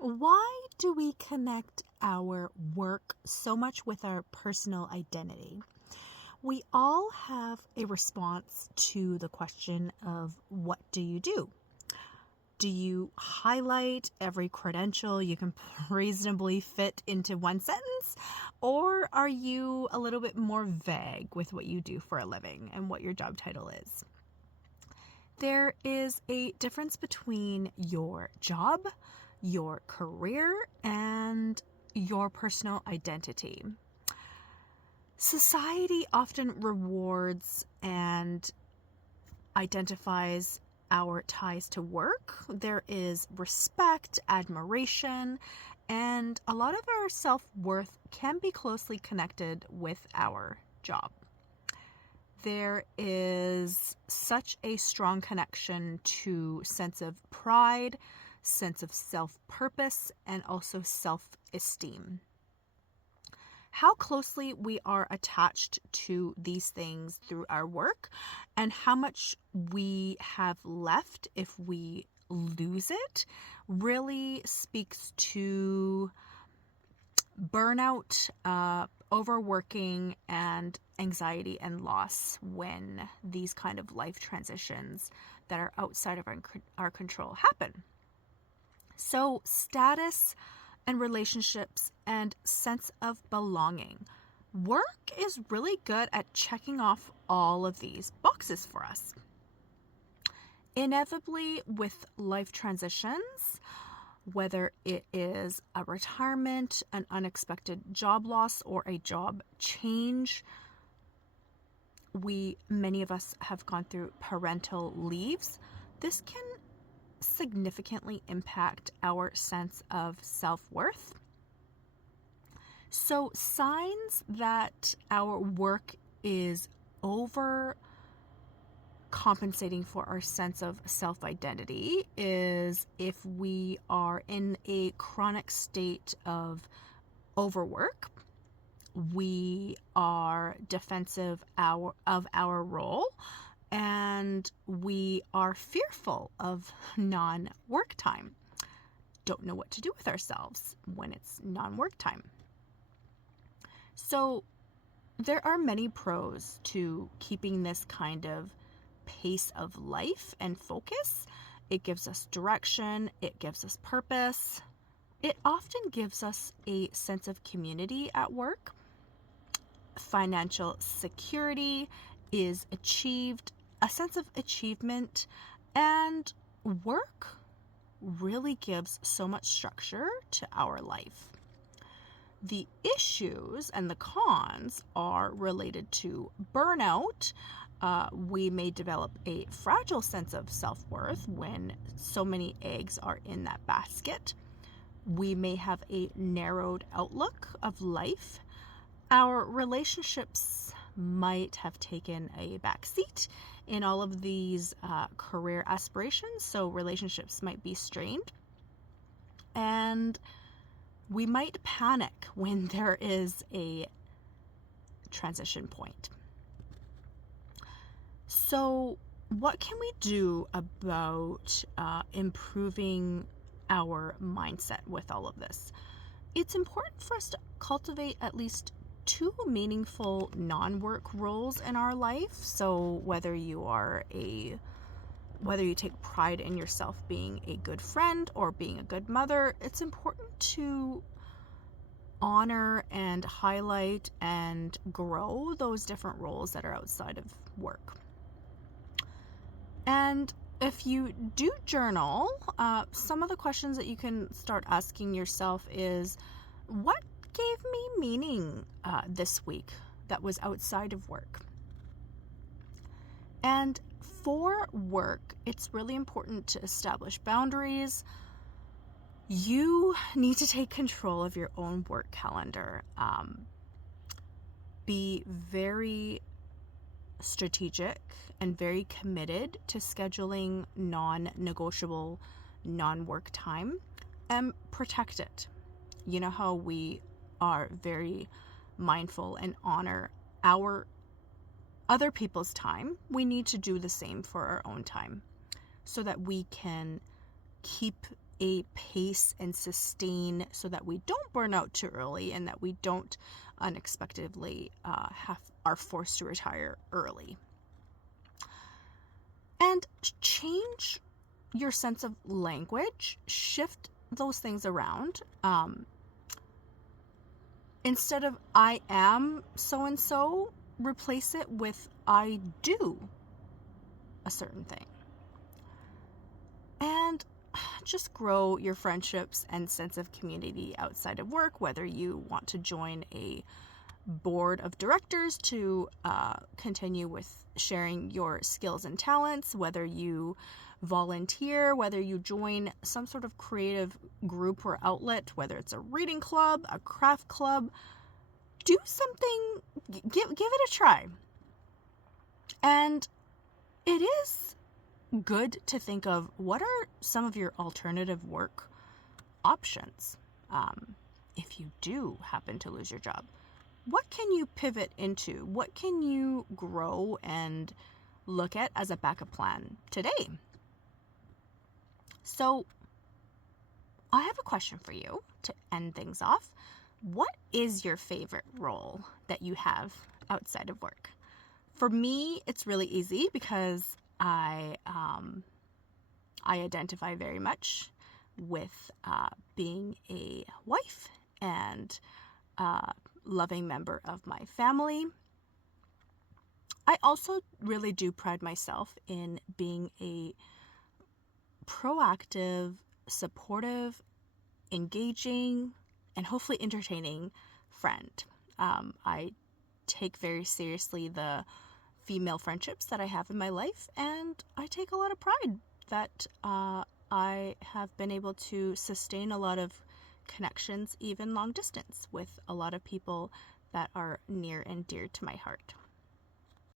Why do we connect our work so much with our personal identity? We all have a response to the question of what do you do? Do you highlight every credential you can reasonably fit into one sentence? Or are you a little bit more vague with what you do for a living and what your job title is? There is a difference between your job, your career, and your personal identity. Society often rewards and identifies our ties to work. There is respect, admiration, and a lot of our self-worth can be closely connected with our job. There is such a strong connection to sense of pride, sense of self-purpose, and also self-esteem. How closely we are attached to these things through our work and how much we have left if we lose it really speaks to burnout, overworking, and anxiety and loss when these kind of life transitions that are outside of our control happen. So status and relationships and sense of belonging. Work is really good at checking off all of these boxes for us. Inevitably, with life transitions, whether it is a retirement, an unexpected job loss, or a job change, many of us have gone through parental leaves. This can significantly impact our sense of self-worth. So signs that our work is over compensating for our sense of self-identity is if we are in a chronic state of overwork, we are defensive of our role, and we are fearful of non-work time. Don't know what to do with ourselves when it's non-work time. So there are many pros to keeping this kind of pace of life and focus. It gives us direction, it gives us purpose. It often gives us a sense of community at work. Financial security is achieved, a sense of achievement, and work really gives so much structure to our life. The issues and the cons are related to burnout. We may develop a fragile sense of self-worth when so many eggs are in that basket. We may have a narrowed outlook of life. Our relationships might have taken a backseat in all of these career aspirations, so relationships might be strained. And we might panic when there is a transition point. So, what can we do about improving our mindset with all of this? It's important for us to cultivate at least 2 meaningful non-work roles in our life. So whether you take pride in yourself being a good friend or being a good mother, it's important to honor and highlight and grow those different roles that are outside of work. And if you do journal, some of the questions that you can start asking yourself is, what gave me meaning this week that was outside of work? And for work, it's really important to establish boundaries. You need to take control of your own work calendar. Be very strategic and very committed to scheduling non-negotiable, non-work time, and protect it. You know how we are very mindful and honor our other people's time? We need to do the same for our own time so that we can keep a pace and sustain so that we don't burn out too early and that we don't unexpectedly are forced to retire early. And change your sense of language, shift those things around. Instead of I am so and so, replace it with I do a certain thing. And just grow your friendships and sense of community outside of work, whether you want to join a board of directors to continue with sharing your skills and talents, whether you volunteer, whether you join some sort of creative group or outlet, whether it's a reading club, a craft club. Do something, give it a try. And it is good to think of what are some of your alternative work options. If you do happen to lose your job, what can you pivot into? What can you grow and look at as a backup plan today? So I have a question for you to end things off. What is your favorite role that you have outside of work? For me, it's really easy because I identify very much with being a wife and a loving member of my family. I also really do pride myself in being a proactive, supportive, engaging, and hopefully entertaining friend. I take very seriously the female friendships that I have in my life, and I take a lot of pride that I have been able to sustain a lot of connections, even long distance, with a lot of people that are near and dear to my heart.